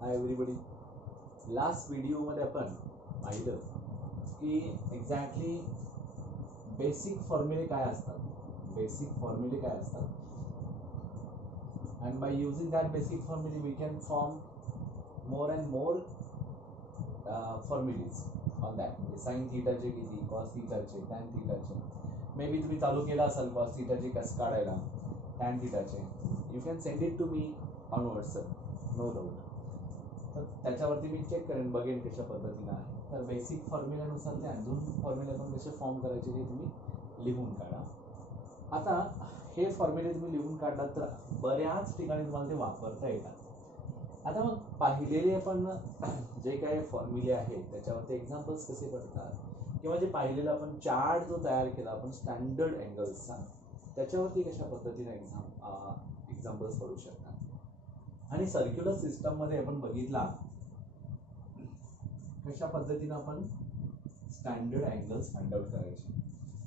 Hi everybody. Last व्हिडिओमध्ये आपण पाहिलं की एक्झॅक्टली बेसिक फॉर्म्युले काय असतात, and by using that basic formula we can form more and more formulas on that. Sine थीटाचे किती, कॉस थीटाचे, टॅन थीटाचे. मे बी तुम्ही चालू केला असाल कॉस थीटाचे कसं काढायला, टॅन थीटाचे. You can send it to me on WhatsApp, no doubt. तर त्याच्यावरती मी चेक करेन, बघेन कशा पद्धतीनं आहे. तर बेसिक फॉर्म्युल्यानुसार ते अजून फॉर्म्युले पण कसे फॉर्म करायचे ते तुम्ही लिहून काढा. आता हे फॉर्म्युले तुम्ही लिहून काढलात तर बऱ्याच ठिकाणी तुम्हाला ते वापरता येतात. आता मग पाहिलेले आपण जे काही फॉर्म्युले आहेत त्याच्यावरती एक्झाम्पल्स कसे पडतात, किंवा जे पाहिलेलं आपण चार्ट जो तयार केला आपण स्टँडर्ड अँगल्सचा, त्याच्यावरती कशा पद्धतीने एक्झाम्पल्स पडू शकतात. आणि सर्क्युलर सिस्टममध्ये आपण बघितला कशा पद्धतीनं आपण स्टँडर्ड अँगल्स फाइंड आउट करायचे.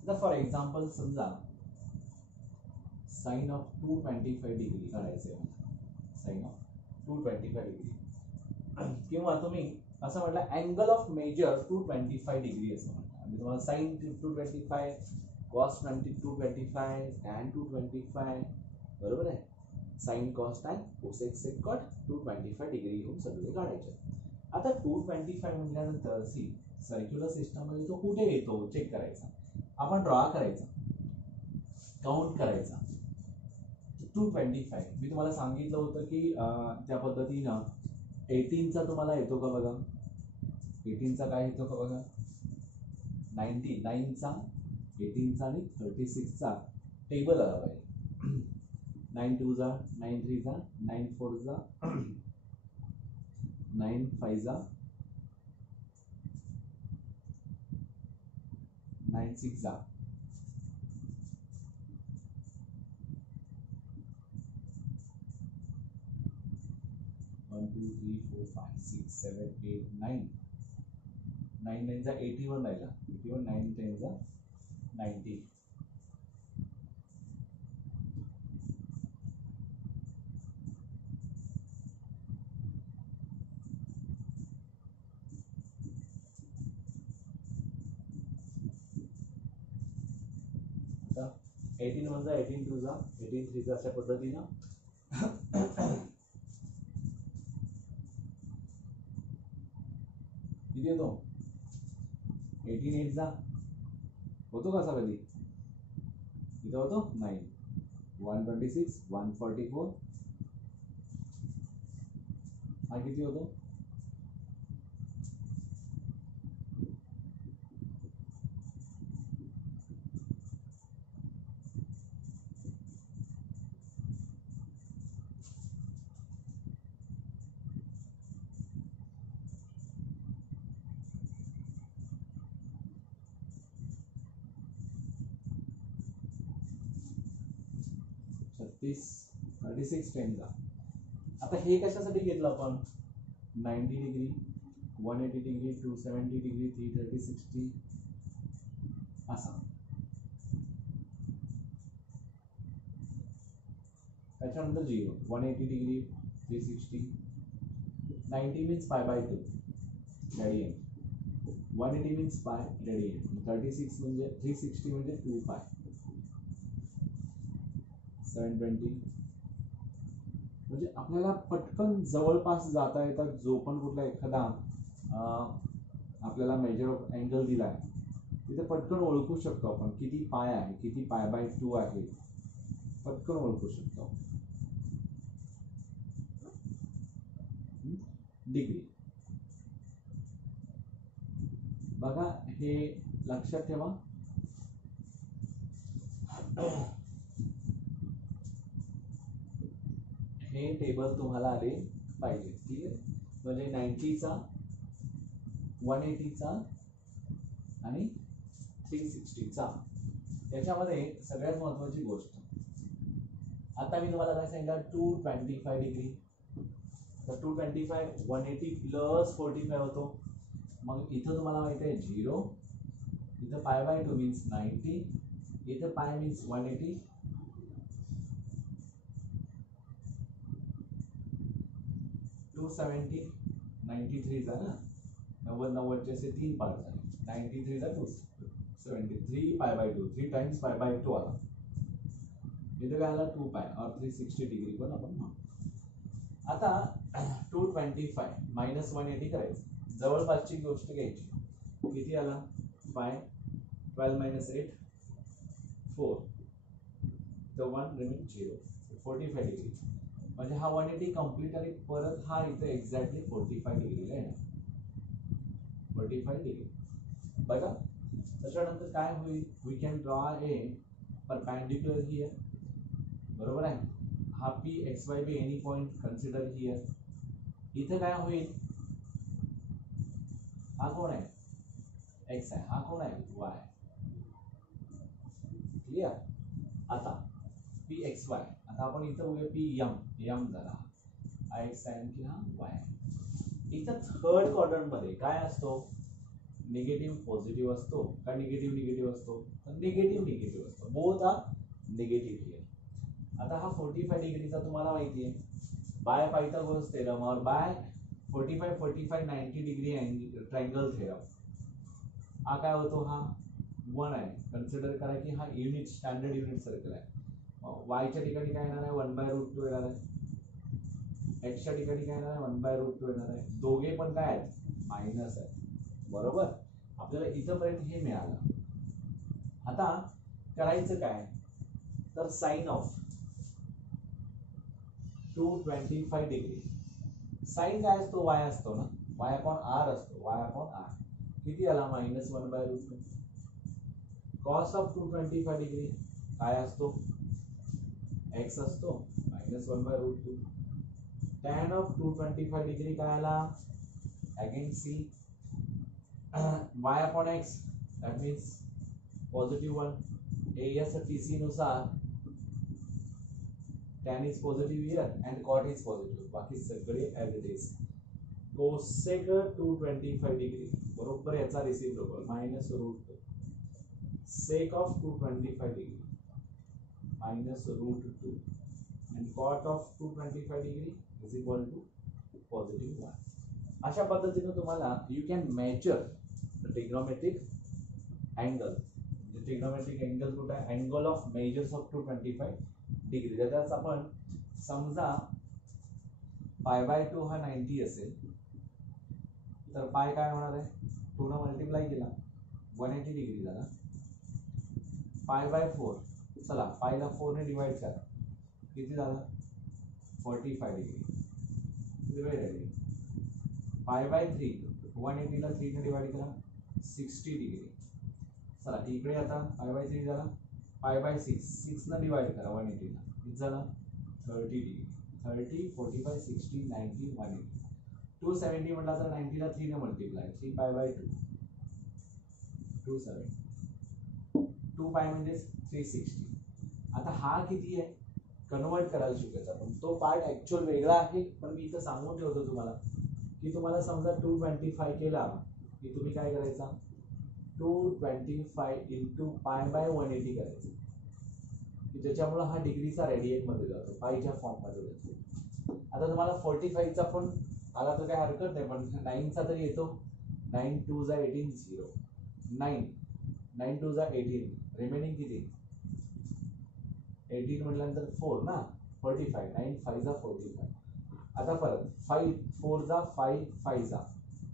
आता फॉर एक्झाम्पल समजा साइन ऑफ 225 डिग्री काढायचे, साइन ऑफ 225 डिग्री, किंवा तुम्ही असं म्हटलं अँगल ऑफ मेजर 225 डिग्री असं म्हटलं. म्हणजे तुम्हाला साइन 225, कॉस 225, टॅन 225, बरोबर आहे. Sine cos tan cosec sec cot 225 degree घेऊन सगळे काढायचे. आता 225 म्हटल्यानंतर सर्क्युलर सिस्टम मध्ये तो कुठे येतो चेक करायचा, आपण ड्रॉ करायचा, काउंट करायचा. 225 मी तुम्हाला सांगितलं होतं की त्या पद्धतीनं 18चा तुम्हाला येतो का बघा, 18चा काय येतो का बघा, 99चा, 18चा आणि 36चा टेबल आला पाहिजे. 92चा, 93चा, 94चा, 95चा, 96चा, 1 2 3 4 5 6 7 8 9 9 9चा 81 राहिला, 81, 9 10चा 90. आता 18 1चा 18 2चा 18 3चा अशा पद्धतीनं किती येतो, 18 8चा होतो कसा कधी, इथं होतो 9, 126, 144, हा किती होतो, छत्तीस, 36 10चा. आता हे कशासाठी घेतलं आपण, 90 डिग्री, 180 डिग्री, 270 डिग्री, 330, 60 असा. त्याच्यानंतर 0, 180 degree, 360, 90 means π/2 radian, 180 means pi radian, 36 म्हणजे 360 म्हणजे 2π, 720. म्हणजे आपल्याला पटकन जवळपास जाता येतात. जो पण कुठला एखादा आपल्याला मेजर ऑफ अँगल दिलाय तिथे पटकन ओळखू शकतो आपण किती पाय आहे, किती π/2 आहे, पटकन ओळखू शकतो. डिग्री बघा, हे लक्षात ठेवा. हे टेबल तुम्हाला आले पाहिजे, ठीक आहे. म्हणजे 90चा, 180चा आणि 360चा. याच्यामध्ये सगळ्यात महत्वाची गोष्ट, आता मी तुम्हाला काय सांगितलं, 225 डिग्री. तर 225 180 प्लस 45 होतो. मग इथं तुम्हाला माहिती आहे 0, इथं π/2 मीन्स 90, इथं पाय मीन्स 180, 270 93 जा ना 90 चे असे 3 पार्ट झाले 93 जा 273 pi by 2 3 times pi by 2 आला इथे काय आला 2 पाय और 360 डिग्री पण आपण म्हणू आता 225 मायनस 180 करायचं जवळपासची गोष्ट घ्यायची किती आला 5 12 minus 8 4 the 1 remain 0 45 डिग्री म्हणजे हा 180 कंप्लीट आणि परत हा इथे एक्झॅक्टली 45 डिग्रीला येणार 45 डिग्री बघा त्याच्यानंतर काय होईल we can draw a perpendicular here बरोबर आहे हा P X Y B any point consider here इथे काय होईल हा कोण आहे एक्स आहे हा कोण आहे वाय क्लियर आता पी एक्स वाय आता आपण इथं बघूया पी यम यम झाला हा एक्स आहे की हा वाय इथं थर्ड क्वाड्रंट मध्ये काय असतो निगेटिव्ह पॉझिटिव्ह असतो का निगेटिव्ह असतो तर निगेटिव्ह असतो बोथ आर निगेटिव्ह हियर आता हा 45 डिग्रीचा तुम्हाला माहिती आहे बाय पायथागोरस थेरम और बाय 45 90 डिग्री ट्रायंगल थेरम हा काय होतो हा 1 आहे कन्सिडर करा की हा युनिट स्टँडर्ड युनिट सर्कल आहे वायच्या ठिकाणी काय येणार आहे 1/√2 येणार आहे एक्सच्या ठिकाणी काय येणार आहे 1/√2 येणार आहे दोघे पण काय आहेत मायनस आहे बरोबर आपल्याला इथपर्यंत हे मिळालं आता करायचं काय तर साइन ऑफ 225 डिग्री साइन काय असतो y असतो ना y अपॉन r असतो y अपॉन r किती आला मायनस 1/√2 कॉस ऑफ 225 डिग्री काय असतो x असतो मायनस 1/√2 tan ऑफ 225 डिग्री काय आला again see y upon x that means positive 1 एरियाचा टीसी नुसार tan is positive here and cot is positive बाकी सगळे as it is cosec 225 degree बरोबर याचा reciprocal minus root sec of 225 degree minus √2 and cot of 225 degree is equal to positive 1 अशा पद्धतीने तुम्हाला you can measure the trigonometric angle the trigonometric angle कुठे आहे angle of measures of 225 degree त्याच्यात आपण समजा π/2 हा 90 असेल तर पाय काय होणार आहे 2 ने मल्टिप्लाय केला 180 डिग्री झाला π/4 चला पायला 4 ने डिवाइड करा किती झालं 45 डिग्री डिवाइड आहे π/3 180 ला 3 ने डिवाइड करा 60 डिग्री चला इकडे आता π/3 झाला π/6 6 ने डिवाइड करा 180 ला किती झाला 30 डिग्री 30 45 60 90 180 270 म्हटला तर 90 ला 3 ने मल्टिप्लाय 3 π/2 270 2 पाय म्हणजे 360 आता हा किती आहे कन्वर्ट करायला शिकायचा पण तो पार्ट ऍक्च्युअल वेगळा आहे पण मी इथं सांगून ठेवतो तुम्हाला की तुम्हाला समजा 225 केला की तुम्ही काय करायचा 225 इंटू π/180 करायचं की ज्याच्यामुळे हा डिग्रीचा रेडियन मध्ये जातो पायच्या फॉर्म मध्ये जातो आता तुम्हाला 45 चा पण आला तर काय हरकत नाही पण 9 चा तरी येतो 9 2 जा 18 0 9 2 जा 18 रिमेनिंग किती 18 म्हटल्यानंतर 4 ना 45 9 5 जा 45 आता परत 5 4 जा 5 5 जा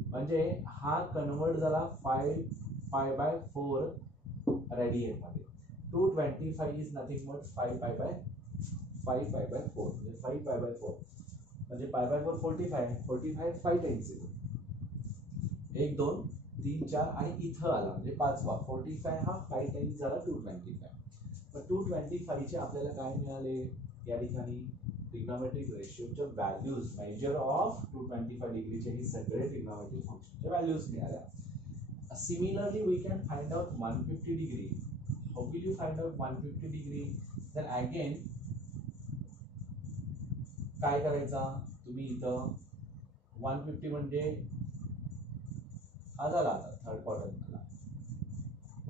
म्हणजे हा कन्वर्ट झाला 5 π/4 रेडियन मध्ये 225 इज नथिंग बट 5 π/4 म्हणजे 5 π/4 म्हणजे π/4 45 45 5 टाइम्स येतो 1 2 3 4 आणि इथं आला म्हणजे पाचवा 45 हा 5 टाइम्स झाला 225 पण 225 चे आपल्याला काय मिळाले या ठिकाणी ट्रिग्नोमेट्रिक रेशियोच्या व्हॅल्यूज मेजर ऑफ 225 डिग्रीचे हे सगळे ट्रिग्नोमेट्रिक फंक्शनचे व्हॅल्यूज मिळाल्या similarly we can find out 150 degree how will you find out 150 degree तर अगेन काय करायचा तुम्ही इथं 150 म्हणजे हा झाला आता थर्ड क्वाड्रंट मला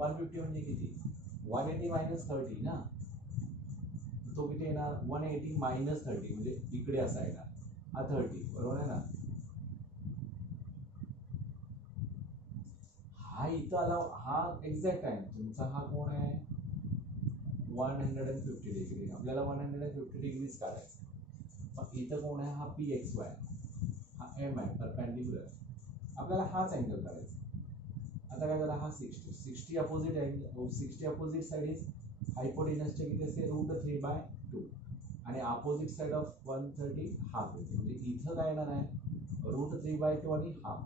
150 म्हणजे किती 180 मायनस 30 ना तो किती येणार 180 मायनस 30 म्हणजे इकडे असा येणार हा 30 बरोबर आहे ना. हा इथं आला, हा एक्झॅक्ट आहे तुमचा. हा कोण आहे 150 डिग्री. आपल्याला 150 डिग्रीज काढायचं. मग इथं कोण आहे, हा पी एक्स वाय, हा एम आहे परपेंडिक्युलर. आपल्याला हाच अँगल काढायचा. आता काय झाला, हा 60 opposite angle, 60 opposite side is हायपोटेनसचे किती असते √3/2 आणि अपोजिट साइड ऑफ 130 हाफ येते. म्हणजे इथं काय येणार आहे √3/2 आणि हाफ.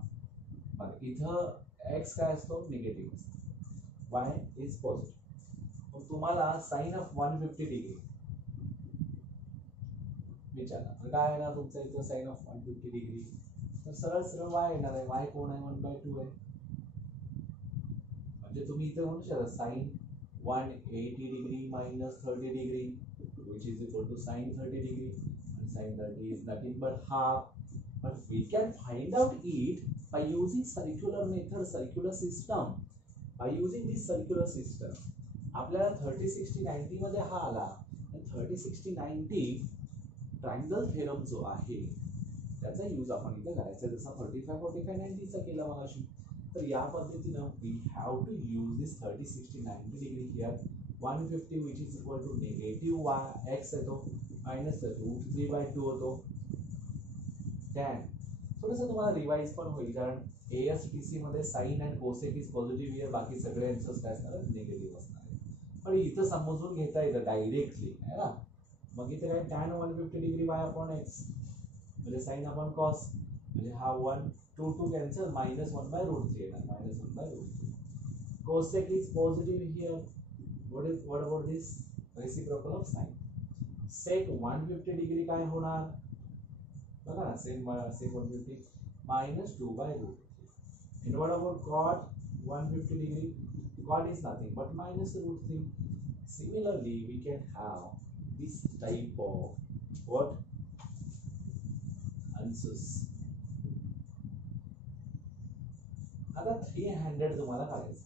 बरं इथं एक्स काय असतो निगेटिव्ह असतो, वाय इज पॉझिटिव्ह. मग तुम्हाला साइन ऑफ 150 डिग्री विचारला तर काय येणार तुमचं इथं साइन ऑफ 150 डिग्री. तर सरळ सरळ वाय येणार आहे. वाय कोण आहे 1/2 आहे. म्हणजे तुम्ही इथे म्हणू शकता sine 180 degree minus 30 degree which is equal to sin 30 degree, and sin 30 is nothing but half. But we can find out it by using circular method, circular system. By using this circular system आपल्याला 30 60 90 मध्ये हा आला. 30 60 90 triangle theorem जो आहे त्याचा use आपण इथे करायचा, जसा 35 45 90 चा केला मगाशी. तर या पद्धतीनं we have to use this 30 60 90 degree here. 150 which is equal to negative y x येतो मायनस √3/2 होतो. टॅन थोडंसं तुम्हाला रिवाइज पण होईल, कारण ASTC मध्ये sine and cosec is positive here, बाकी सगळे आन्सर्स काय असणार निगेटिव्ह असणार आहे. पण इथं समजून घेता येतं डायरेक्टली आहे ना. मग इथे काय tan 150 degree y upon x म्हणजे साइन अपॉन कॉस, म्हणजे हा 1 2 2 कॅन्सल मायनस 1/√3 येणार, minus 1/√3. Cosec is positive here. what about this reciprocal of sin? sec 150 degree काय होणार बघा ना, sec 150 minus 2/√3. and what about cot 150 degree? cot is nothing but minus √3. similarly we can have this type of what answers. आता 300 तुम्हाला काढायचं,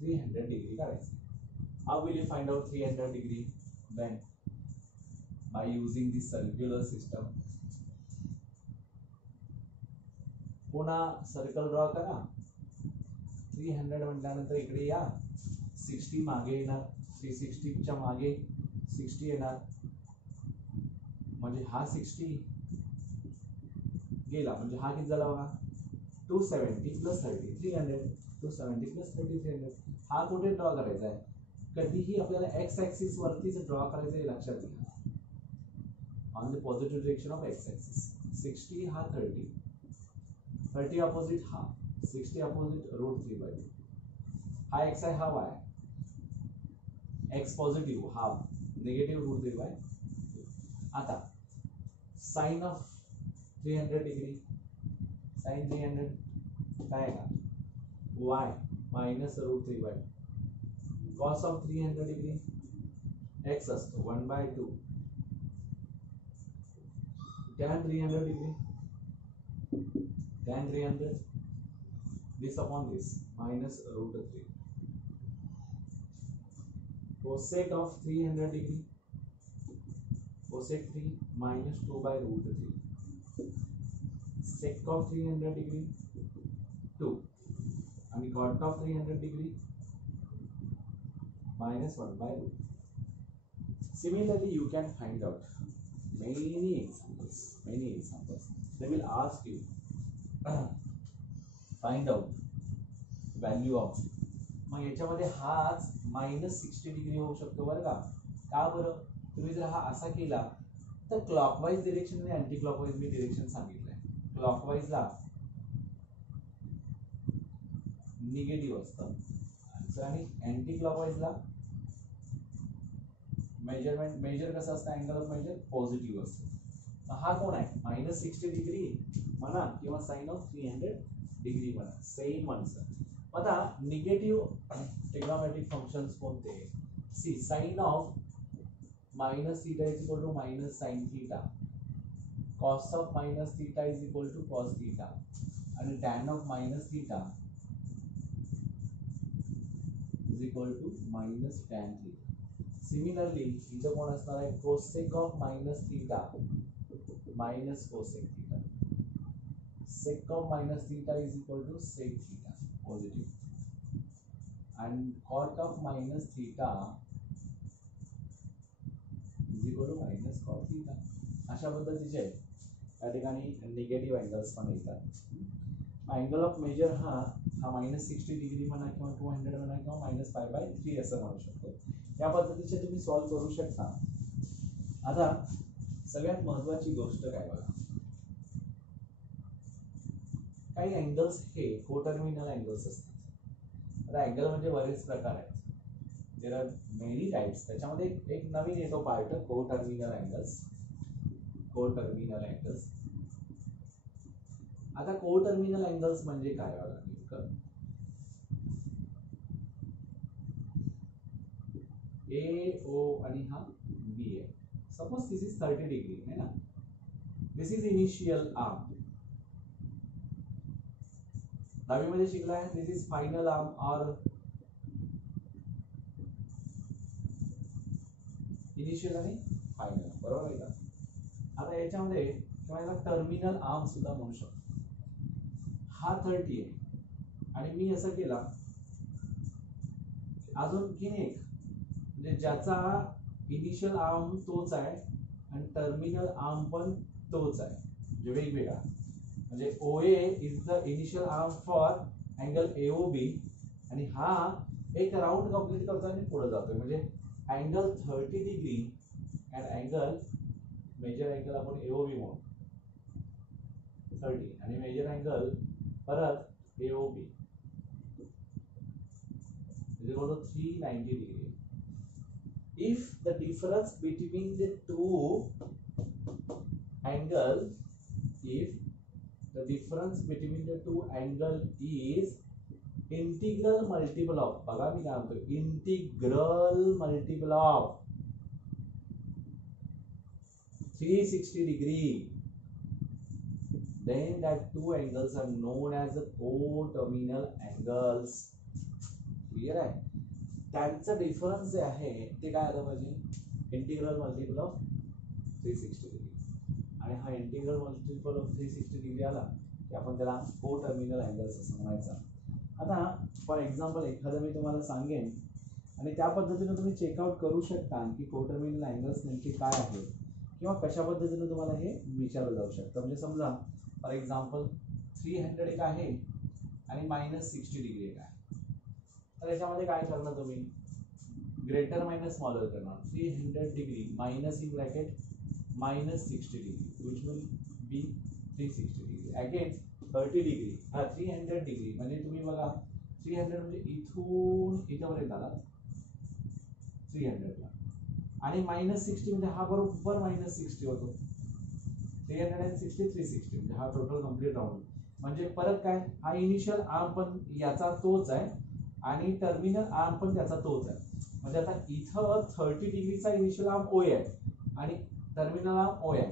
300 degree काढायचं. How will you find out 300 degree? Then by using this circular system. पुन्हा circle draw करा. 300 म्हटल्यानंतर इकडे या, 60 मागे येणार, 360 च्या मागे 60 येणार, म्हणजे हा 60 गेला, म्हणजे हा किती झाला बघा 270 प्लस 30 300. 270 प्लस 30 300. हा कुठे ड्रॉ करायचा आहे, कधीही आपल्याला एक्स ऍक्सिस वरतीच ड्रॉ करायचं हे लक्षात घ्या. On the positive direction of x axis. 60 हा 30, 30 अपोजिट हा, 60 अपोजिट √3/2. हा एक्स आहे, हा वाय. एक्स पॉझिटिव्ह, हा निगेटिव्ह √3/2. आता साइन ऑफ 300 डिग्री, साइन 300 काय आहे y minus √3/2. cos of 300 degree x असतो 1/2. tan 300 degree, tan 300 this upon this minus √3. cosec of 300 degree, cosec 3 minus 2/√3. sec of 300 degree 2 आणि cot of 300 degree minus 1/√3. Similarly, you can find out many examples. Many examples. They will ask you find out value of. मग याच्यामध्ये हाच -60 degree होऊ शकतो बरं का. का बरं, तुम्ही जर हा असा केला तर क्लॉकवाईज डिरेक्शन आणि अँटी क्लॉकवाईज मी डिरेक्शन सांगितलंय. क्लॉकवाईजला निगेटिव्ह असतं आणि अँटी क्लॉकवाईजला मेजर कसं असतं, अँगल ऑफ मेजर पॉझिटिव्ह असतं. हा कोण आहे -60 डिग्री म्हणा किंवा साइन ऑफ 300 डिग्री म्हणा, सेम आन्सर. आता निगेटिव्ह ट्रिग्नोमेट्रिक फंक्शन्स कोणते, see sine of minus theta is equal to minus sine theta, cos of minus theta is equal to cos theta आणि tan of minus theta is equal to minus tan theta. Similarly इथं कोण असणार आहे, cosec of minus theta minus cosec theta. Sec of minus theta is equal to sec theta, positive. And cot of minus theta is equal to minus cot theta. अशा पद्धतीचे या ठिकाणी negative angles पण येतात. अँगल ऑफ मेजर हा -60 degree म्हणा किंवा 200 म्हणा किंवा -π/3 असं म्हणू शकतो. या पद्धतीचे तुम्ही सॉल्व करू शकता. आता सगळ्यात महत्त्वाची गोष्ट काय बघा, काही अँगल्स हे कोटर्मिनल अँगल्स असतात. आता अँगल म्हणजे बरेच प्रकार आहेत, देर आर मेनी टाइप्स. त्याच्यामध्ये एक नवीन येतो part coterminal angles. Coterminal angles. आता कोटर्मिनल अँगल्स म्हणजे काय बघा, नेमकं ए ओ आणि हा बी आहे. सपोज दिस इज 30 डिग्री है ना, दिस इज इनिशियल आर्म. दहावीमध्ये शिकलाय दिस इज फायनल आर्म और इनिशियल आणि फायनल, बरोबर आहे का. आता याच्यामध्ये किंवा याला टर्मिनल आर्म सुद्धा म्हणू शकतो. हा 30 आहे आणि मी असं केला अजून की एक, म्हणजे ज्याचा इनिशियल आर्म तोच आहे आणि टर्मिनल आर्म पण तोच आहे, म्हणजे वेगवेगळा. म्हणजे OA is the initial arm for angle AOB आणि हा एक राउंड कंप्लीट करतो आणि पुढे जातोय. म्हणजे angle 30 degree and angle major angle आपण AOB म्हणू 30 आणि मेजर अँगल परत AOB is equal to 390 degree. If the difference between the two angle, if the difference between the two angle is integral multiple of, बघा मी काय म्हणतो, integral multiple of 360 degree, then that two angles are known as the coterminal angles. Clear आहे. त्यांचं difference जे आहे ते काय आलं पाहिजे, इंटिग्रल मल्टिपल ऑफ 360 डिग्री. आणि हा इंटिग्रल मल्टिपल ऑफ 360 डिग्री आला की आपण त्याला कोटर्मिनल अँगल्स असं म्हणायचं. आता फॉर एक्झाम्पल एखादं मी तुम्हाला सांगेन आणि त्या पद्धतीने तुम्ही चेकआउट करू शकता की कोटर्मिनल अँगल्स नेमके काय आहेत किंवा कशा पद्धतीने तुम्हाला हे विचारलं जाऊ शकतं. म्हणजे समजा फॉर एक्झाम्पल 300 एक आहे आणि -60 डिग्री एक आहे. तर याच्यामध्ये काय करणार तुम्ही, ग्रेटर मायनस स्मॉलर करणार. 300 degree minus in bracket -60 degree which will be 360 degree again 30 degree. हा 300 डिग्री म्हणजे तुम्ही बघा 300 म्हणजे इथून इथपर्यंत आला 300 ला आणि -60 म्हणजे हा बरोबर -60 होतो. 360 360 म्हणजे हा टोटल कम्प्लीट राऊंड. म्हणजे परत काय, हा इनिशियल आर्म पण याचा तोच आहे आणि टर्मिनल आर्म पण त्याचा तोच आहे. म्हणजे आता इथं 30 डिग्रीचा इनिशियल आर्म O आहे आणि टर्मिनल आर्म O आहे.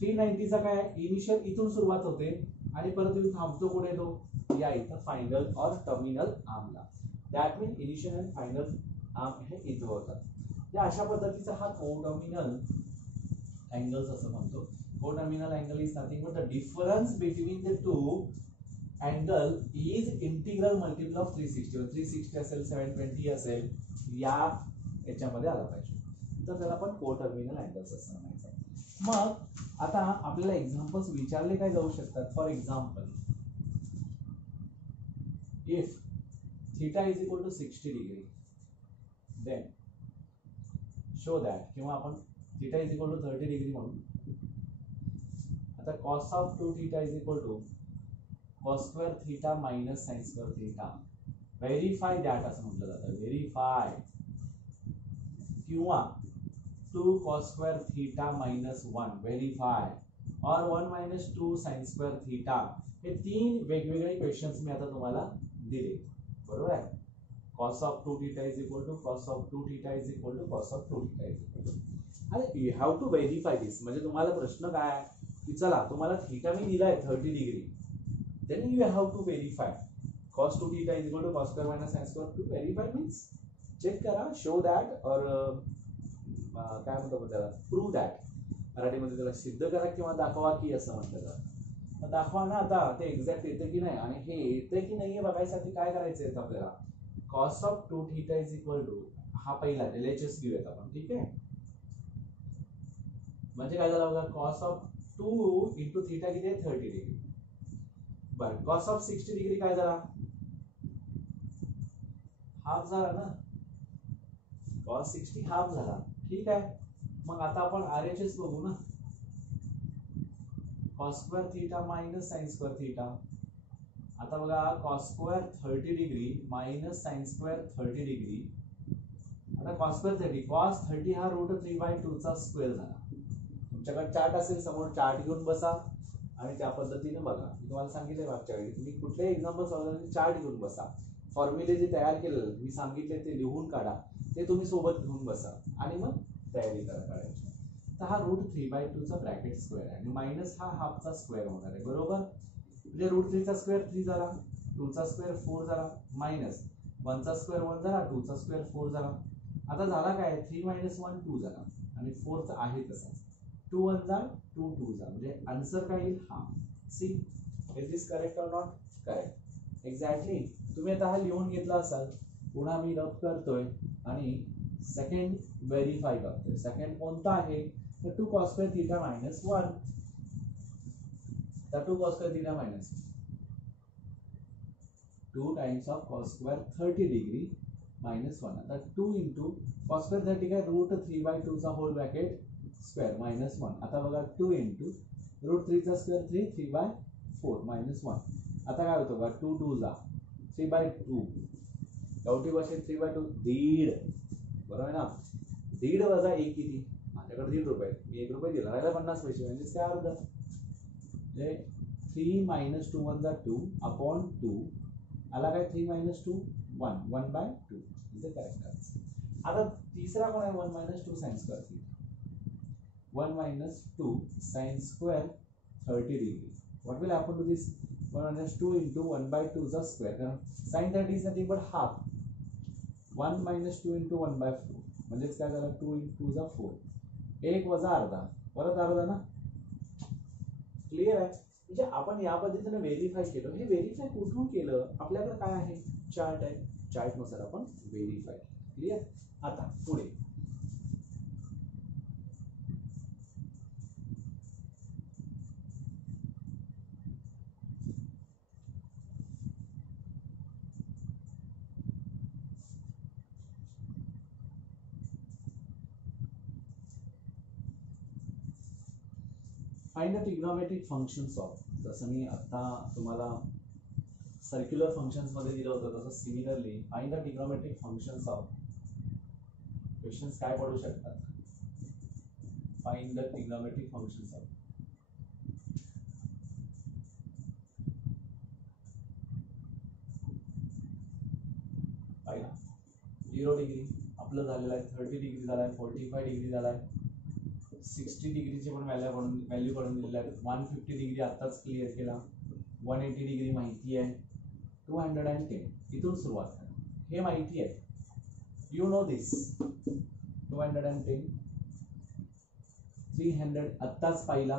390 चा काय आहे, इनिशियल इथून सुरुवात होते आणि परत इथून थांबतो कुठे तो या इथं फायनल और टर्मिनल आर्मला. दॅट मीन इनिशियल आणि फायनल आर्म हे इथं होतात. त्या अशा पद्धतीचा हा कोटर्मिनल अँगल्स असं म्हणतो. Coterminal angle is nothing but the difference between the two angle is integral multiple of 360. 360 असेल 720 असेल याच्यामध्ये आला पाहिजे, तर त्याला आपण कोटर्मिनल अँगल्स असं म्हणायचं. मग आता आपल्याला एक्झाम्पल्स विचारले काय जाऊ शकतात. For example if theta is equal to 60 degree then show that, किंवा आपण theta is equal to 30 degree म्हणून. आता cos of 2 theta is equal to cos square theta minus sin square theta. Verify that असं म्हटलं जातं. Verify किंवा 2 cos square theta minus 1 verify or 1 minus 2 sin square theta. हे तीन वेगवेगळे questions मी आता तुम्हाला दिले, बरोबर आहे. cos of 2 theta is equal to cos of 2 theta is equal to cos of 2 theta is equal to. आणि you have to verify this. म्हणजे तुम्हाला प्रश्न काय आहे की चला तुम्हाला थीटा मी दिलाय 30 degree, then you have to verify cos 2 theta is equal to cos square minus sin square. To verify means check करा, show that or काय म्हणतो त्याला, prove that. मराठीमध्ये त्याला सिद्ध करा किंवा दाखवा की असं म्हटलं जातं. मग दाखवा ना आता ते एक्झॅक्ट येतं की नाही, आणि हे येतं की नाही बघायसाठी काय करायचं आपल्याला, cos of 2 theta is equal to हा पहिला LHS घेऊयात आपण. ठीक आहे, म्हणजे काय झालं बघा, कॉस ऑफ 2 इंटू थीटा किती आहे 30 डिग्री. बरं, कॉस ऑफ 60 डिग्री काय झाला, हाफ झाला ना, कॉस 60 हाफ झाला. ठीक आहे, मग आता आपण RHS बघू ना, cos square theta minus sign square theta. आता बघा cos square 30 degree minus sign square 30 degree. आता कॉस स्क्वेअर 30, कॉस 30 हा √3/2 चा स्क्वेअर झाला. तुमच्याकडे चार्ट असेल समोर, चार्ट घेऊन बसा आणि त्या पद्धतीने बघा. मी तुम्हाला सांगितलंय मागच्या वेळी, तुम्ही कुठले एक्झाम्पल सॉल्व्ह चार्ट घेऊन बसा, फॉर्म्युले जे तयार केलेलं मी सांगितले ते लिहून काढा, ते तुम्ही सोबत घेऊन बसा आणि मग तयारी करा काढायची. तर हा √3/2 चा ब्रॅकेट स्क्वेअर आहे आणि मायनस हा हाफचा स्क्वेअर होणार आहे, बरोबर. म्हणजे √3 चा स्क्वेअर 3 झाला, 2 चा स्क्वेअर 4 झाला, मायनस 1 चा स्क्वेअर 1 झाला, 2 चा स्क्वेअर 4 झाला. आता झाला काय, 3 - 1 2 झाला आणि 4 चा आहे तसाच. 2 1 जा 2 2 जा, म्हणजे आन्सर काय येईल हा. See, is this correct or not correct? Exactly. तुम्ही आता हा लिहून घेतला असाल, पुन्हा मी रब करतोय आणि सेकंड व्हेरीफाय करतोय. सेकंड कोणता आहे, तर 2 cos square theta minus 1. तर 2 cos square theta minus 2 times of cos square 30 degree minus 1. आता 2 into cos square 30 काय, √3/2 चा होल ब्रॅकेट स्क्वेअर मायनस 1. आता बघा 2 into √3 चा स्क्वेअर 3, 3/4 मायनस 1. आता काय होतं बघा, 2 2 जा 3/2, गावठी भाषेत 3/2 दीड, बरोबर आहे ना. दीड वजा 1 किती, माझ्याकडे 1.5 रुपये, मी 1 रुपये दिला, राहिला 50 पैसे, म्हणजे काय अर्ध, म्हणजे 3 - 2 1 जा 2 अपॉन 2 आला काय, 3 - 2 1 1/2 इज द करेक्ट आन्सर. आता तिसरा कोण आहे, 1 - 2 sine square theta. 1 - 2 sine square 30 degree. What will happen to this, 1 - 2 into 1/2 चा स्क्वेअर, कारण sine 30 is nothing but half. 1 - 2 into 1/4 म्हणजेच काय झालं, 2 into 2 जा 4, 1 वजा अर्धा, परत अर्धा ना. क्लिअर आहे. म्हणजे आपण या पद्धतीने व्हेरीफाय केलं. हे व्हेरीफाय कुठून केलं, आपल्याकडे काय आहे, चार्ट आहे, चार्ट नुसार आपण व्हेरीफाय. क्लिअर. आता पुढे find the trigonometric functions of. जसं मी आता तुम्हाला सर्क्युलर फंक्शन्स मध्ये दिलं होतं, तसं similarly find the trigonometric functions of. Questions काय पडू शकतात, find the trigonometric functions of. पाहिला 0 डिग्री आपलं झालेलं आहे, 30 डिग्री झाला आहे, 45 डिग्री झाला आहे, 60 डिग्रीची पण व्हॅल्यू काढून दिलेली आहे, 150 डिग्री आत्ताच क्लिअर केला, 180 डिग्री माहिती आहे, 210 इथून सुरुवात करा. हे माहिती आहे, यू नो दिस. 210 300 आत्ताच पाहिला,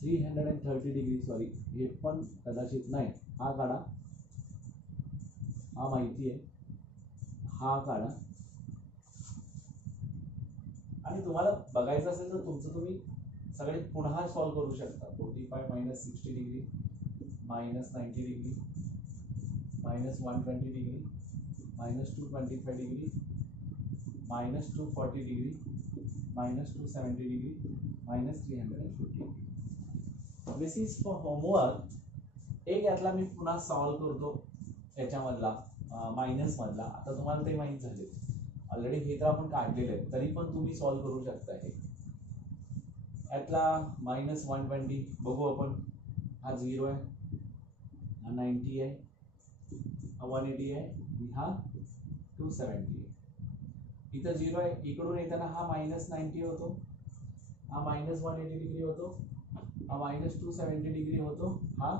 330 डिग्री, सॉरी हे पण कदाचित नाही, हा काढा, हा माहिती आहे, हा काढा. आणि तुम्हाला बघायचं असेल तर तुमचं तुम्ही सगळे पुन्हा सॉल्व्ह करू शकता. 45 - 60 degree -90 degree -120 degree -225 degree -240 degree -270 degree -350 degree. This is for homework. एक यातला मी पुन्हा सॉल्व्ह करतो, याच्यामधला मायनस मधला. आता तुम्हाला ते माहित झाले ऑलरेडी, हे तर आपण काढलेलं आहे, तरी पण तुम्ही सॉल्व्ह करू शकता. हे यातला -120 बघू आपण. हा 0 आहे, हा 90 आहे, हा 180 आहे, हा 270 आहे. इथं 0 आहे, इकडून येताना हा -90 होतो, हा -180 डिग्री होतो, हा -270 डिग्री होतो, हा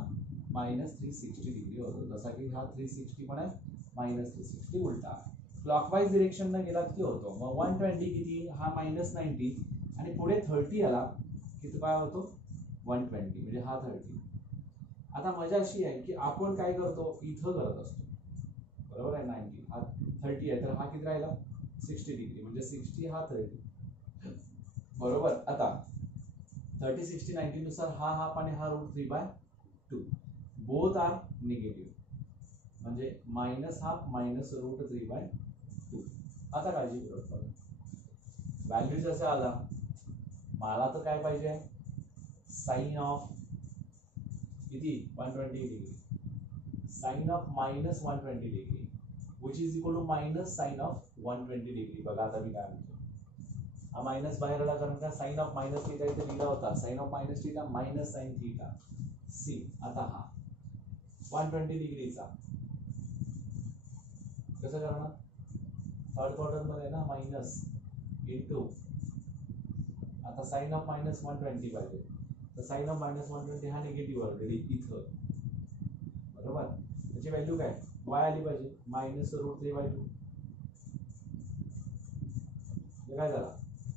-360 डिग्री होतो. जसा की हा 360 पण आहे, -360 उलटा आहे. क्लॉकवाईज डिरेक्शन न गेलात की होतो. मग 120 किती, हा -90 आणि पुढे 30 आला की तो काय होतो 120, म्हणजे हा 30. आता मजा अशी आहे की आपण काय करतो इथं करत असतो, बरोबर आहे. 90 हा 30 आहे, तर हा किती राहिला 60 डिग्री, म्हणजे 60 हा 30, बरोबर. आता 30 60 90 नुसार हा हाफ आणि हा √3/2 बोथ आर निगेटिव्ह, म्हणजे -हाफ -√3/2. आता काळजीपूर्वक बघा, व्हॅल्यू जसा आला, मला तर काय पाहिजे साइन ऑफ किती 120 degree, sine of -120 degree which is equal to minus sine of 120 degree. बघा आता मी काय म्हणतो, हा मायनस बाहेर आला कारण का साइन ऑफ मायनस थीटा इथे लिहिला होता, sine of minus theta minus sine theta see. आता हा 120 डिग्रीचा कसं करणार, थर्ड क्वाड्रंट मध्ये ना मायनस इंटू, आता साइन ऑफ -120 पाहिजे, तर साइन ऑफ -120 हा निगेटिव्ह ऑलरेडी इथं, बरोबर. त्याची व्हॅल्यू काय y आली पाहिजे -√3/2, काय झाला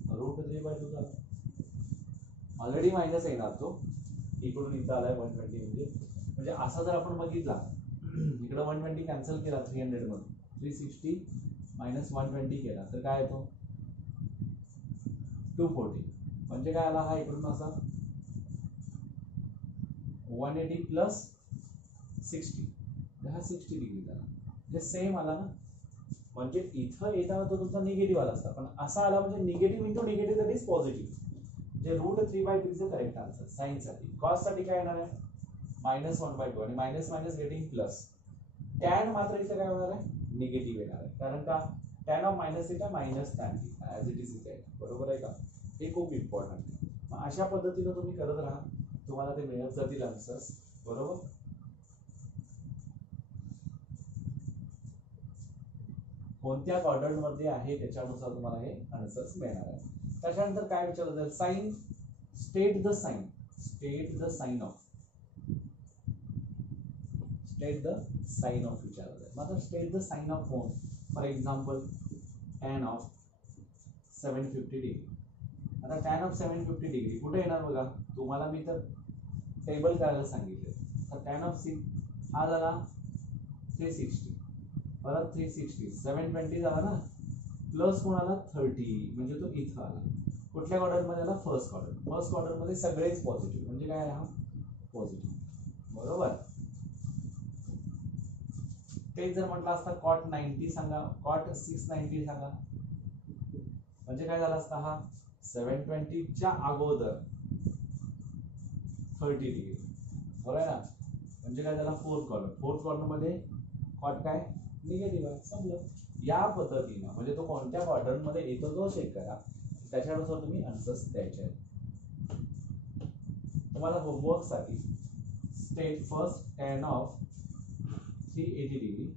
√3/2 झाला, ऑलरेडी मायनस येणार तो, इकडून इथं आलाय 120, म्हणजे असा जर आपण बघितला इकडे 120 कॅन्सल केला 300 मधून 360 -120 केला तर काय येतो 240, म्हणजे काय आला हा इकडून असा 180 प्लस 60, हा 60 डिग्री झाला, म्हणजे सेम आला ना. म्हणजे इथं येताना तो तुमचा निगेटिव्ह आला असता, पण असा आला म्हणजे negative into negative that is positive, म्हणजे √3/2 is the correct answer. Sine साठी, कॉस साठी काय येणार आहे -1/2 आणि minus minus getting plus. Tan मात्र इथे काय होणार आहे निगेटिव्ह येणार आहे, कारण का tan of minus theta minus tan theta as it is इथे, बरोबर आहे का. हे खूप इम्पॉर्टंट आहे. मग अशा पद्धतीने तुम्ही करत राहा, तुम्हाला ते मिळत जातील आन्सर्स, बरोबर. कोणत्या क्वाड्रंट मध्ये आहे त्याच्यानुसार तुम्हाला हे आन्सर्स मिळणार आहे. त्याच्यानंतर काय विचारलं जाईल, sine, state the sine, state the sine of, state the sine of विचारलं जाईल. मग स्टेट द साइन ऑफ कोण, for example tan of 750 degree. आता टॅन ऑफ 750 डिग्री कुठे येणार बघा, तुम्हाला मी तर टेबल करायला सांगितले. तर टॅन ऑफ 6 हा झाला 360, परत 360 720 झाला ना, प्लस कोणाला 30, म्हणजे तो इथं आला. कुठल्या क्वाड्रंट मध्ये आला, फर्स्ट क्वाड्रंट. फर्स्ट क्वाड्रंट मध्ये सगळेच पॉझिटिव्ह, म्हणजे काय हा पॉझिटिव्ह, बरोबर. तेच जर म्हटलं असता कॉट 90 सांगा, कॉट 690 सांगा, म्हणजे काय झाला असता हा 720 च्या अगोदर 30 डिग्री, बरोबर आहे ना. म्हणजे काय झाला फोर्थ क्वाड्रंट, फोर्थ क्वाड्रंट मध्ये कॉट काय निगेटिव्ह आहे, समजलं. या पद्धतीनं म्हणजे तो कोणत्या क्वाड्रंट मध्ये येतो तो चेक करा, त्याच्यानुसार तुम्ही आन्सर्स द्यायचे आहेत. तुम्हाला होमवर्क साठी state first tan of 380 degree,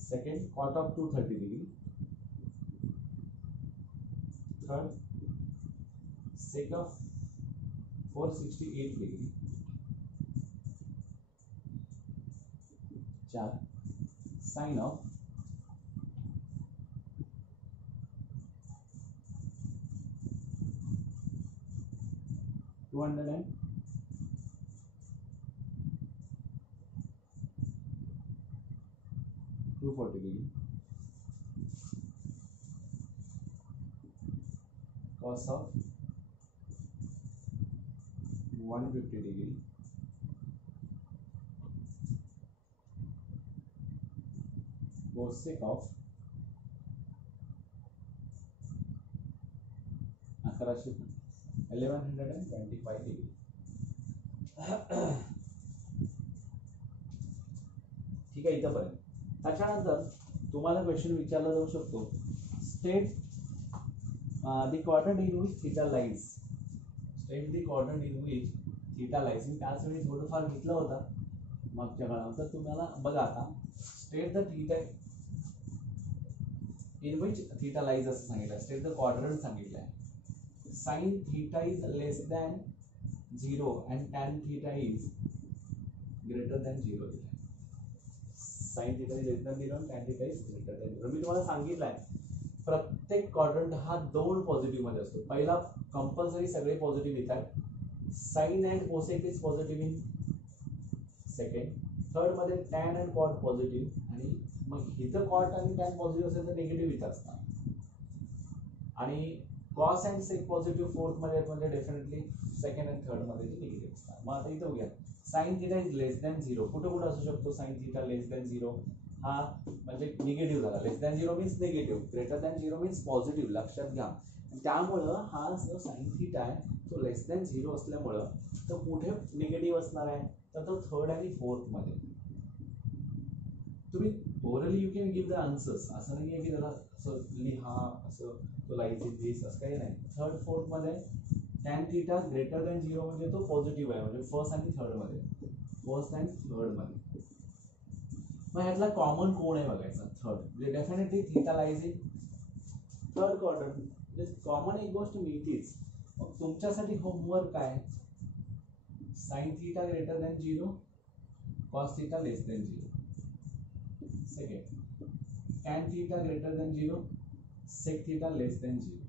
second cot of 230 degree, third sec of 468 degree, 4 sine of 240 degree, cos of 150 degree, cosec of 1125 degree. ठीक आहे इथंपर्यंत. त्याच्यानंतर तुम्हाला क्वेश्चन विचारला जाऊ शकतो, state the quadrant in which theta lies, state the quadrant in which theta lies. मी त्याच वेळी थोडंफार घेतलं होतं मागच्या काळात, तुम्हाला बघा आता state the theta in which theta lies असं सांगितलं, स्टेट द क्वाड्रंट सांगितलंय. Sign theta is less than 0 and tan theta is greater than 0 दिलाय. Sign theta is less than 0 and tan theta is greater than 0. मी तुम्हाला सांगितलंय प्रत्येक quadrant हा 2 positive मध्ये असतो. पहिला कंपल्सरी सगळे पॉझिटिव्ह येतात. Sine and cosec is positive in second. Third मध्ये टॅन अँड कॉट पॉझिटिव्ह, आणि मग इथं कॉट आणि टॅन पॉझिटिव्ह असेल तर निगेटिव्ह इथं असणार. आणि cos and sec positive fourth मध्ये म्हणजे डेफिनेटली सेकंड अँड थर्ड मध्ये ते निगेटिव्ह असणार. मग आता इथं बघूया sine theta is less than 0. कुठं कुठं असू शकतो साइन थिटा लेस दॅन 0? हा म्हणजे निगेटिव्ह झाला. Less than 0 means negative, greater than 0 means positive, लक्षात घ्या. त्यामुळं हा जो साइन थिटा आहे तो लेस दॅन 0 असल्यामुळं तो कुठे निगेटिव्ह असणार आहे, तर तो थर्ड आणि फोर्थ मध्ये. तुम्ही orally you can give the answers. असं नाही आहे की त्याला असं लिहा असं तो लाईज इन दिस असं काही नाही. थर्ड फोर्थ मध्ये टॅन थिटा ग्रेटर दॅन 0 म्हणजे तो पॉझिटिव्ह आहे, म्हणजे फर्स्ट आणि थर्ड मध्ये, फर्स्ट अँड थर्ड मध्ये. मग ह्यातला कॉमन कोण आहे बघायचा, थर्ड. म्हणजे definitely theta lies in third quadrant. म्हणजे कॉमन एक गोष्ट मिळतीच. मग तुमच्यासाठी होमवर्क काय, sine theta greater than 0, cos theta less than 0. Second, tan theta greater than 0, sec theta less than 0.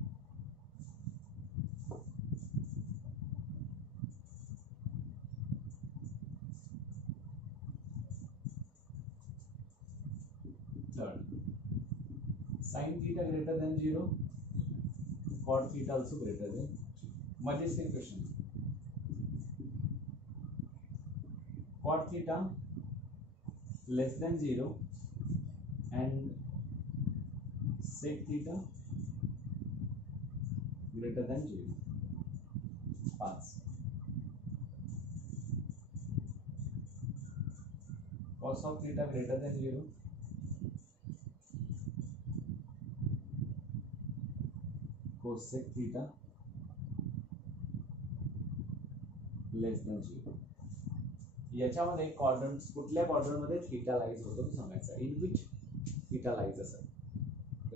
Third, sin theta greater than 0, cot theta also greater than 0. Majestic question. Cot theta less than 0 and sec theta greater than 0. 5. Cos of theta greater than 0. Cosec theta less than 0. याच्यामध्ये quadrants कुठल्या quadrant मध्ये theta lies होतो तो सांगायचा. In which theta lies असेल,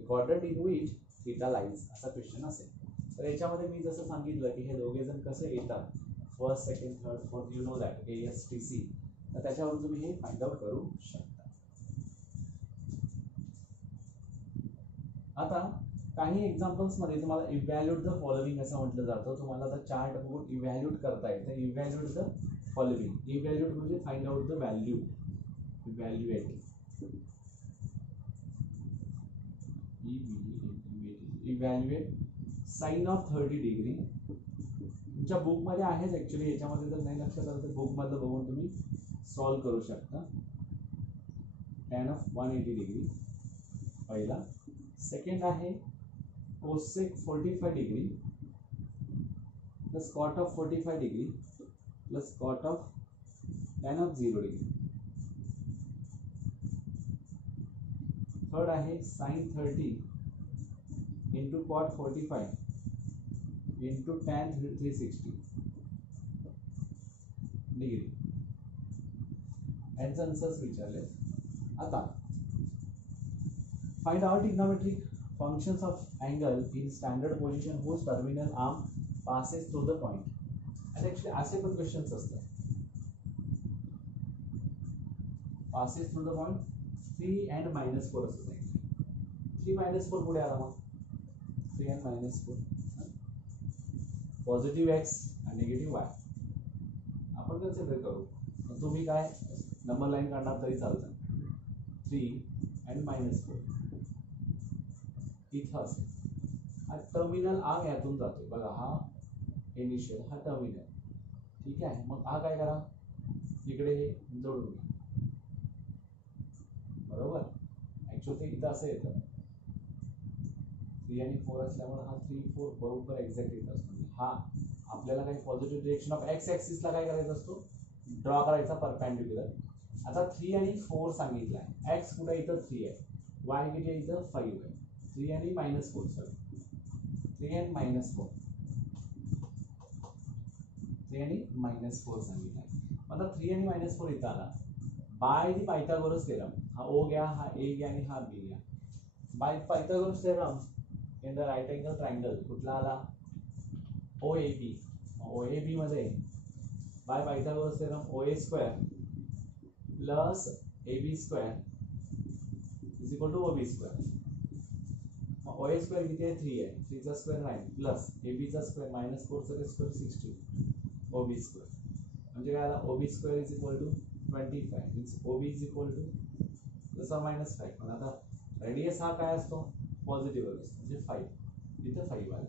quadrant in which theta lies असा question असेल. तर याच्यामध्ये मी जसं सांगितलं की हे दोघे जण कसे येतात, first second third fourth, you know that ASTC. तर त्याच्यावरून तुम्ही हे फाइंड आउट करू शकता. आता काही एक्झाम्पल्स मध्ये तुम्हाला इव्हॅल्युएट द फॉलोइंग असं म्हटलं जातं. तुम्हाला आता चार्ट बघून इव्हॅल्युएट करता येतं. Evaluate the following. इव्हॅल्युएट म्हणजे find out the value. Evaluate, evaluate sine of 30 degree. तुमच्या बुक मध्ये आहेच ऍक्च्युली. याच्यामध्ये जर नाही लक्षात आलं तर बुक मधलं बघून तुम्ही सॉल्व्ह करू शकता. टॅन ऑफ 180 डिग्री पहिला. सेकंड आहे cosec 45 degree plus cot of 45 degree plus cot of tan of 0 degree. Third आहे sine 30 into cot 45 into tan 360 degree. यांचे आन्सर्स विचारले. आता find out trigonometric functions of angle in standard position whose terminal arm passes through the point. And actually असे पण questions असतात. passes through the point 3 and -4 असं सांगितलं. 3 -4 पुढे आला मग 3 and -4 पॉझिटिव्ह x आणि निगेटिव्ह y आपण कन्सिडर करू. तुम्ही काय नंबर लाईन काढणार तरी चालतं. 3 and -4 इथं असेल. हा टर्मिनल आर्म यातून जातो बघा. हा इनिशियल, हा टर्मिनल. ठीक आहे. मग हा काय करा, इकडे हे जोडून घ्या. बरोबर. ऍक्च्युअली इथं असं येतं 3 आणि 4 असल्यामुळे हा 3 4 बरोबर एक्झॅक्ट येत असतो. हा आपल्याला काही पॉझिटिव्ह डिरेक्शन ऑफ एक्स ऍक्सिसला काय करायचा असतो, ड्रॉ करायचा परपेंडिक्युलर. आता 3 आणि 4 सांगितलं आहे. एक्स कुठे इथं 3 आहे, वाय किती इथं 5 आहे. 3 आणि -4 सॉरी 3 and -4 3 आणि -4 सांगितलं. आता 3 आणि -4 इथं आला. By the Pythagoras theorem. हा ओ घ्या, हा ए घ्या आणि हा बी घ्या. By Pythagoras theorem in the right angle triangle कुठला आला, OAB. OAB मध्ये by Pythagoras theorem OA² plus AB² is equal to OB². O A square किती आहे 3 आहे 3 चा स्क्वेअर 9 प्लस ए बी चा स्क्वेअर मायनस 4 चा स्क्वेअर 16 ओ बी स्क्वेअर म्हणजे काय आला O B square is equal to 25 means O B is equal to जसा मायनस 5 पण आता रेडियस हा काय असतो पॉझिटिव्ह असतो म्हणजे 5 इथे 5 आला.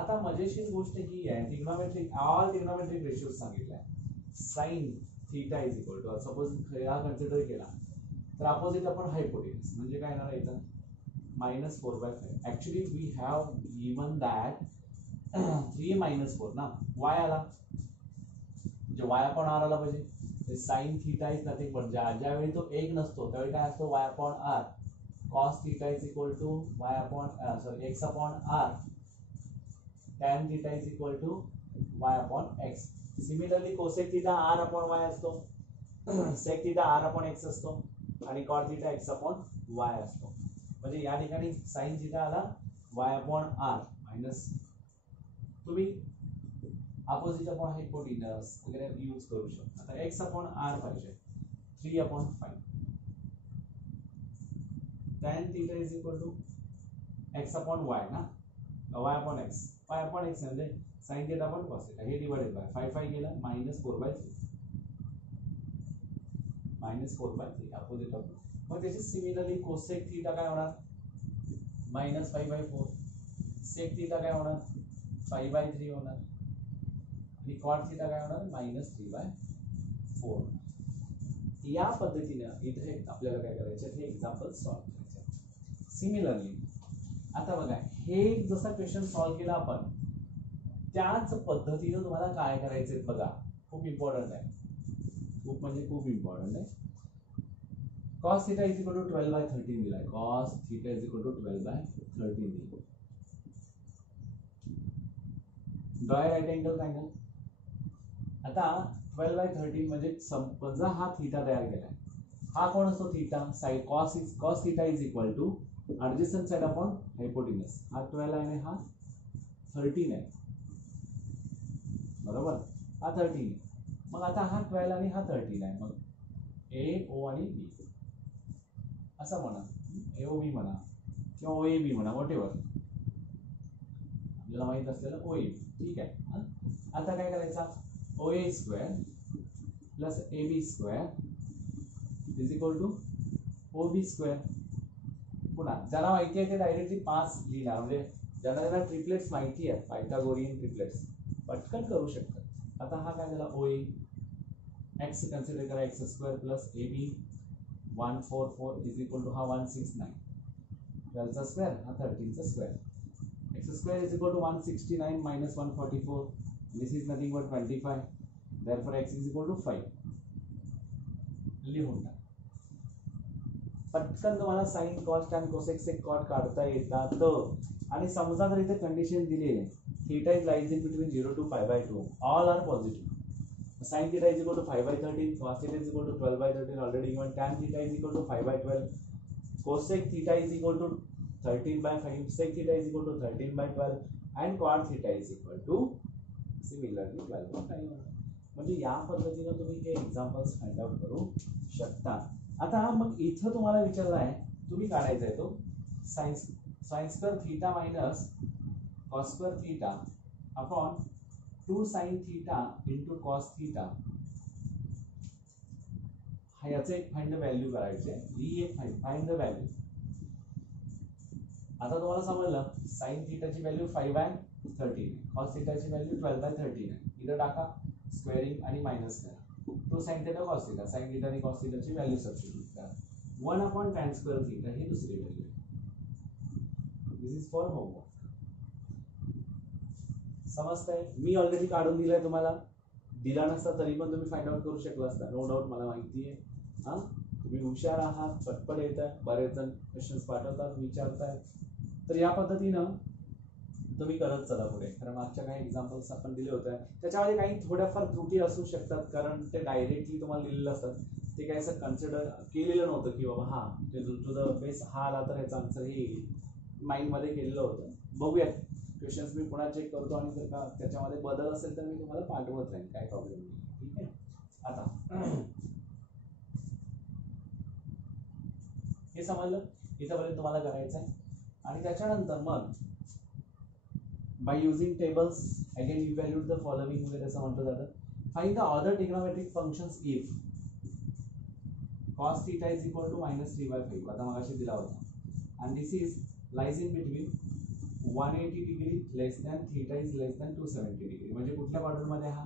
आता मजेशीर गोष्ट ही आहे ट्रिग्नोमेट्रिक ऑल ट्रिग्नोमेट्रिक रेशियोज सांगितलाय sine theta is equal to suppose हा कन्सिडर केला तर अपोजिट आपण हायपोटेन्यूस म्हणजे काय येणार इथं -4/5 actually we have given that 3 -4 ना y आला म्हणजे y अपॉन r आला पाहिजे sign theta is nothing but ज्यावेळी तो 1 नसतो त्यावेळी काय असतो y upon r cos theta is equal to y upon x upon r tan theta is equal to y upon x. Similarly cosec theta r upon y असतो sec theta r upon x असतो आणि cot theta x upon y असतो. म्हणजे या ठिकाणी sin theta आला y upon r minus तुम्ही opposite upon हायपोटेन्यूस वगैरे यूज करू शकता. आता x upon r पाहिजे 3 upon 5 tan theta is equal to x upon y ना y upon x म्हणजे sin theta upon cos theta हे डिवाइडेड बाय 5 गेला -4/3 अपोजिट अपॉन मग त्याची सिमिलरली cosec theta काय होणार -5/4 sec theta काय होणार 5/3 होणार आणि cot theta काय होणार -3/4. या पद्धतीने इथे आपल्याला काय करायचं हे एक्झाम्पल सॉल्व्ह सिमिलरली आता बघा हे जसा क्वेश्चन सॉल्व्ह केला आपण त्याच पद्धतीने तुम्हाला काय करायचे बघा खूप इम्पॉर्टंट आहे खूप म्हणजे खूप इम्पॉर्टंट आहे. cos theta is equal to 12/13 दिलाय cos theta is equal to 12/13 दिलाय. Draw right angle triangle. आता 12/13 म्हणजे समजा हा थीटा तयार केलाय हा कोण असतो theta side cos theta is equal to adjacent side upon hypotenuse हा 12 आहे आणि हा 13 आहे बरोबर हा 13 आहे. मग आता हा 12 आणि हा 13 आहे मग A O आणि B असं म्हणा AOB म्हणा किंवा OAB म्हणा व्हॉटएव्हर आपल्याला माहित असलेलं OAB ठीक आहे. आता काय करायचा OA square plus AB square is equal to OB square. पुन्हा ज्याला माहिती आहे ते डायरेक्टली 5 लिहिणार म्हणजे ज्यांना ट्रिपलेट्स माहिती आहे पायथागोरियन ट्रिपलेट्स पटकन करू शकतात. आता हा काय झाला OA x कन्सिडर करा x square plus AB 144 is equal to हा 169 12 चा स्क्वेअर हा 13 चा square x square is equal to 169 minus 144 this is nothing but 25 therefore x is equal to 5 लिहून टाका. पटकन तुम्हाला sine cos tan cosec sec cot काढता येतात. आणि समजा जर इथे कंडिशन दिली आहे theta is lies in between 0 to π/2 all are positive sin theta is equal to 5/13 cos theta is equal to 12/13 already given tan theta is equal to 5/12 cosec theta is equal to 13/5 sec theta is equal to 13/12 and cot theta is equal to similarly 12/5. म्हणजे या पद्धतीने तुम्ही हे examples find out करू शकता. आता मग इथं तुम्हाला विचारलं आहे तुम्ही काढायचा आहे तो sin square theta minus cos square theta upon 2 sin theta into cos theta हा याचे एक फाइंड द व्हॅल्यू करायचे ही एक फाइंड द व्हॅल्यू. आता तुम्हाला समजलं sin थीटाची व्हॅल्यू 5/13 cos थीटाची व्हॅल्यू 12/13 आहे. इथं टाका स्क्वेअरिंग आणि मायनस करा 2 sin theta cos theta sin theta आणि cos थीटाची व्हॅल्यू सबस्टिट्यूट करा 1/tan स्क्वेअर थीटा ही दुसरी व्हॅल्यू आहे. दिस इज फॉर होमवर्क. समजतंय मी ऑलरेडी काढून दिलाय तुम्हाला दिला नसता तरी पण तुम्ही फाइंड आउट करू शकला असता नो डाऊट मला माहिती आहे. हा तुम्ही हुशार आहात पटपट येत आहे बरेच जण क्वेश्चन्स पाठवतात विचारतायत तर या पद्धतीनं तुम्ही करत चला पुढे. कारण मागच्या काही एक्झाम्पल्स आपण दिले होते त्याच्यामध्ये काही थोड्याफार त्रुटी असू शकतात कारण ते डायरेक्टली तुम्हाला लिहिलेलं असतात ते काय असं कन्सिडर केलेलं नव्हतं की बाबा हा तुझा बेस हा आला तर याचा आन्सर हे येईल माइंडमध्ये केलेलं होतं. बघूयात क्वेश्चन्स मी पुन्हा चेक करतो आणि जर का त्याच्यामध्ये बदल असेल तर मी तुम्हाला पाठवत राहीन काय प्रॉब्लेम नाही. ठीक आहे. आता हे समजलं इथंपर्यंत तुम्हाला करायचं आहे. आणि त्याच्यानंतर मग by using tables again evaluate the following वगैरे असं म्हटलं जातं. Find the other trigonometric functions if cos theta is equal to -3/5 आता मगाशी दिला होता and this is lies in between 180 degree less than theta is less than 270 degree म्हणजे कुठल्या क्वाड्रंट मध्ये हा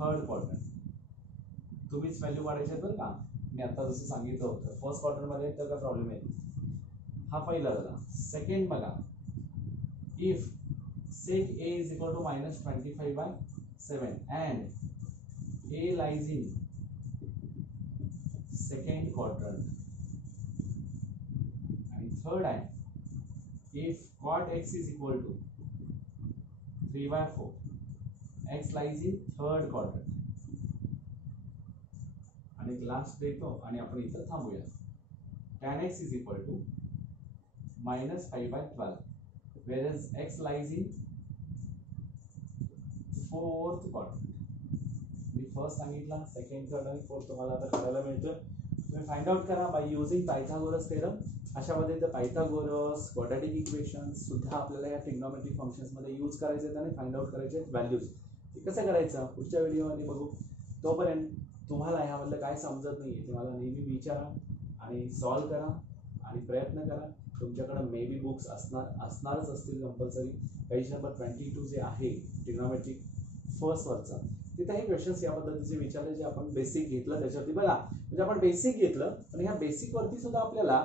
थर्ड क्वाड्रंट. तुम्हीच व्हॅल्यू काढायचे आहेत बरं का, मी आता जसं सांगितलं होतं फर्स्ट क्वाड्रंट मध्ये तर काय प्रॉब्लेम आहे. हा पहिला झाला. सेकंड बघा, if sec a is equal to -25/7 and a lies in second quadrant and third आहे if cot x is equal to 3/4 x lies in third quadrant आणि लास्ट देतो आणि आपण इथं थांबूया. tan x is equal to -5/12 whereas x lies in fourth quadrant. Me first सांगितला, second, third आणि fourth तुम्हाला आता करायला मिळतं. तुम्ही फाइंड आउट करा बाय युजिंग पायथागोरस थेरम. अशा पद्धतीने पायथागोरस क्वाड्रॅटिक इक्वेशन्स सुद्धा आपल्याला या ट्रिग्नोमेट्रिक फंक्शन्स मध्ये यूज करायचे आहेत आणि फाइंड आउट करायचे आहेत व्हॅल्यूज. ते कसं करायचं पुढच्या व्हिडिओमध्ये बघू. तोपर्यंत तुम्हाला ह्यामधलं काय समजत नाहीये ते मला नेहमी विचारा आणि सॉल्व करा आणि प्रयत्न करा. तुमच्याकडे मे बी बुक्स असणारच असतील कंपल्सरी. पेज नंबर 22 जे आहे ट्रिग्नोमेट्रिक फर्स्ट वरचा, तिथे हे क्वेश्चन्स या पद्धतीचे विचारले जे आपण बेसिक घेतलं त्याच्यावरती बघा. म्हणजे आपण बेसिक घेतलं आणि ह्या बेसिक वरती सुद्धा आपल्याला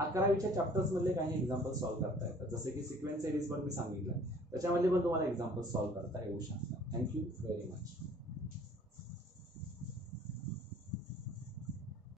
11वीच्या चॅप्टर्स मधले काही एक्झाम्पल सॉल्व्ह करता येतात. जसे की सिक्वेन्स सिरीज पण मी सांगितलं, त्याच्यामध्ये पण तुम्हाला एक्झाम्पल सॉल्व्ह करता येऊ शकतात. Thank you very much.